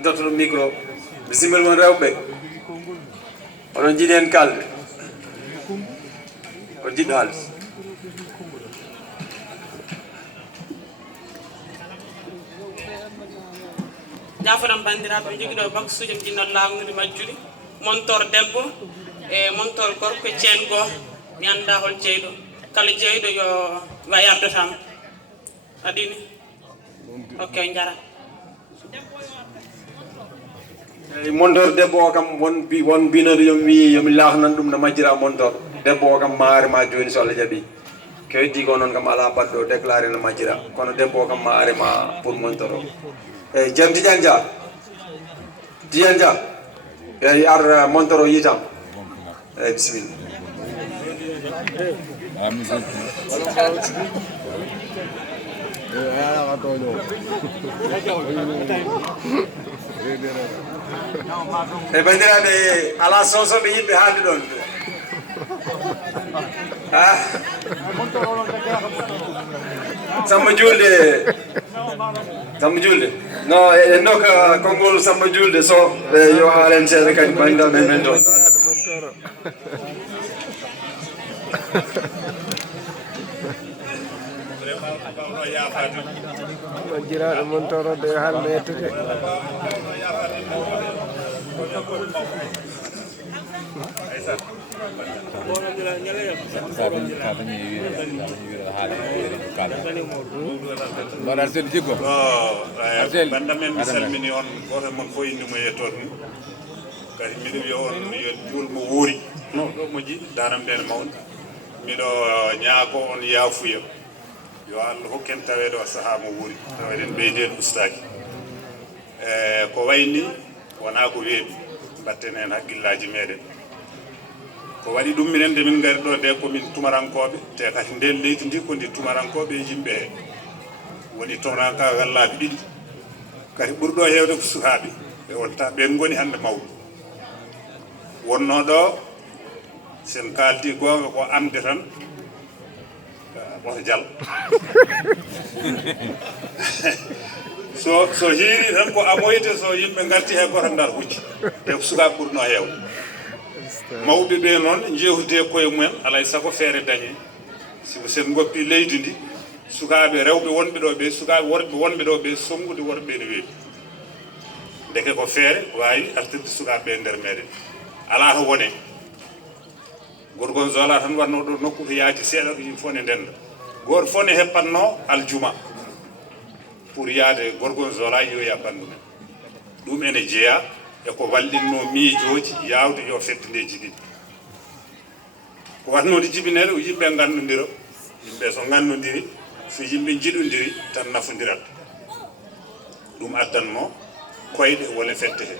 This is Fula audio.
Dotto micro bisimil mon rewɓe oɗon jiiɗi hen kalde o jiɗɗo haalde jafoɗam bandiraɓe joguiɗo baksuji mi ɗinno lawnude majjuɗi montor debbo e montor gorko e ceen goto mi anda hol jeyɗo kala jeyɗo yo wa yardotama aɗini ok jara montor debbo o kam won binoɗo yomi lahnan ɗum no majjira montor debbo o kam ma arema joni so Allah jaaɓi ko heddi ko noon kam ala baɗɗo déclaré no majjira kono debbo o kam ma arema pour montor o eyyi jaam Tidiane Dia eyyi ar montor o yitam eyyi bisimilla e bandiraɓe ala sosoɓe yimɓe haalde ɗon Samba Julde no en doka konngol Samba Julde so yo haalen seeɗa kadi bandiraɓe men toon majjiraɗo montorode yo haalde yettude Arsel jiggo banda men mi salmini on goto mon fof indimo yettoɗo mum kadi miɗo wiya on yo julmo wuuri no ɗo moƴƴi daram ɓene mawde miɗo ñaako on yaafuya yo Allah hokken tawede o saaha mo wuuri tawaden ɓeyden ustaki ko wayni wona ko weeɓi batten hen haqqillaji meɗen ko waɗi ɗum minen de min gari ɗo nde komin tumarankoɓe te kadi nden leydi ndi ko ndi tumarankoɓe yimɓe he woni tumarankagal laabi ɗiɗi kadi ɓurɗo hewde ko sukaɓe e wonta ɓen goni hande mawɓe wonno ɗo sen kaldi gonga ko amde tan woto dial so hiiri tan ko amoyde so yimɓe garti he goto ndar hucci te ko sukaɓe ɓurno hewde mawɓe ɓe noon jewtude koye mumen alay saago feere dañe siko sen goppi leydi ndi sukaɓe rewɓe wonɓe ɗo ɓe sukaɓe worɓe wonɓe ɗo ɓe sonngude worɓe ne weeɓi deke ko feere wawi artirde sukaɓe ɓe nder meɗen ala to wone gorgonzola tan watno ɗo nokku to yaaji seeɗa ko yimɓe fof ne ndenda goto fof ne heppatno aljuma pour yaade gorgonzola yiyoya ɓanndu men ɗum ene jeeya eko wallinno miijoji yawde yo fette nde jiɓin ko watnode jibinede ko yimɓe gandodira yimɓe so gandodiri so yimɓe jiɗodiri tan nafodirat ɗum addanno koyɗe wona fette he